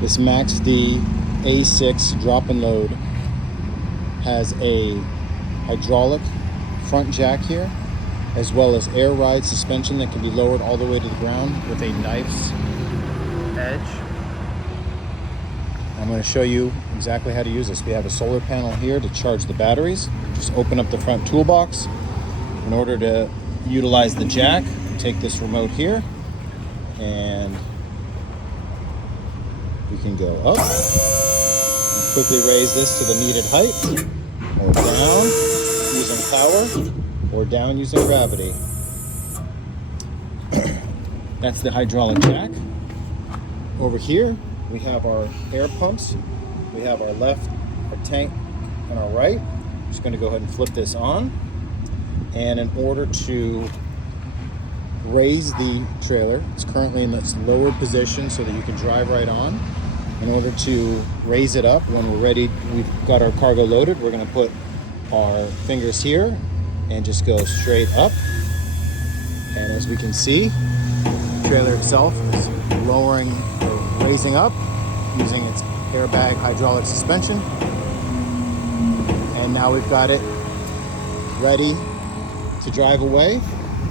This MAXX-D A6X Drop-N-Load has a hydraulic front jack here, as well as air ride suspension that can be lowered all the way to the ground with a knife's edge. I'm going to show you exactly how to use this. We have a solar panel here to charge the batteries. Just open up the front toolbox. In order to utilize the jack, take this remote here and we can go up and quickly raise this to the needed height, or down using power, or down using gravity. That's the hydraulic jack. Over here we have our air pumps. We have our left, our tank, and our right. I'm just going to go ahead and flip this on. And in order to raise the trailer, it's currently in this lowered position so that you can drive right on. In order to raise it up, when we're ready, we've got our cargo loaded, we're going to put our fingers here and just go straight up. And as we can see, the trailer itself is lowering or raising up using its airbag hydraulic suspension. And now we've got it ready to drive away.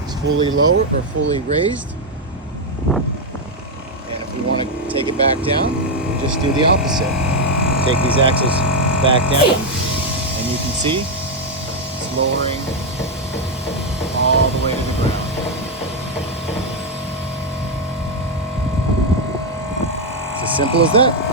It's fully lowered or fully raised. And if we want to take it back down, we just do the opposite. Take these axles back down, and you can see it's lowering all the way to the ground. It's as simple as that.